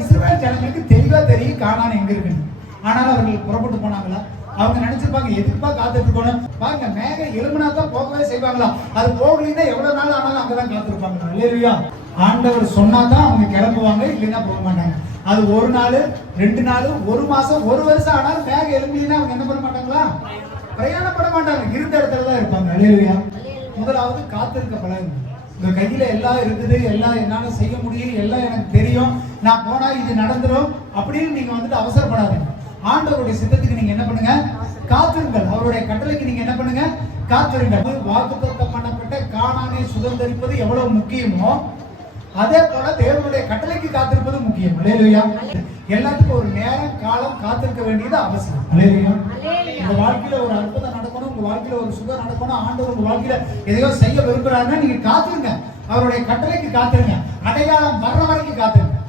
இஸ்ரவேல் ஜனங்களுக்கு தெளிவா தெரியும் கானான் எங்க இருக்குன்னு. ஆனால் அவர்கள் புறப்பட்டு போனாங்களா? அவங்க நினைச்சிருப்பாங்க எதுக்குப்பா காத்துட்டு இருக்கணும், பாருங்க மேகம் எழும்பினா தான் போகவே செய்வாங்களா, அது போகலைன்னா எவ்வளவு நாள் ஆனாலும் அங்கதான் காத்திருப்பாங்க. இல்லையா? ஆண்டவர் சொன்னாதான் அவங்க கிளம்புவாங்க, இல்லைன்னா போக மாட்டாங்க. அது ஒரு நாள் 2 நாள் 1 மாசம் 1 வருஷம் ஆனாலும் மேகம் எழும்பினா அவங்க என்ன பண்ண மாட்டாங்களா? பிரயாணப்பட மாட்டாங்க, இருந்த இடத்துல தான் இருப்பாங்க. இல்லையா? முதலாவது காத்திருக்க பழகுங்க. உங்க கையில எல்லாம் இருக்குது, எல்லாம் என்னால செய்ய முடியும், எல்லாம் எனக்கு தெரியும், நான் போனா இது நடந்துரும் அப்படின்னு நீங்க வந்துட்டு அவசரப்படாதீங்க. ஆண்டவருடைய சித்தத்துக்கு நீங்க என்ன பண்ணுங்க? காத்திருங்கள். அவருடைய கட்டளைக்கு நீங்க என்ன பண்ணுங்க? காத்திருங்கள். வாக்குத்தத்தம் பண்ணப்பட்ட கானானை சுதந்தரிப்பது எவ்வளவு முக்கியமோ அதே போல தேவனுடைய கட்டளைக்கு காத்திருப்பது முக்கியம். அல்லேலூயா. எல்லாத்துக்கும் ஒரு நேரம் காலம் காத்திருக்க வேண்டியது அவசியம். அல்லேலூயா. உங்க வாழ்க்கையில ஒரு அற்புதம் நடக்கணும், உங்க வாழ்க்கையில ஒரு சுகம் நடக்கணும், ஆண்டவர் உங்க வாழ்க்கையில எதையோ செய்ய விரும்புறாருன்னா நீங்க காத்திருங்க. அவருடைய கட்டளைக்கு காத்திருங்க. அடையாளம் வர்ற வரைக்கும் காத்திருங்க.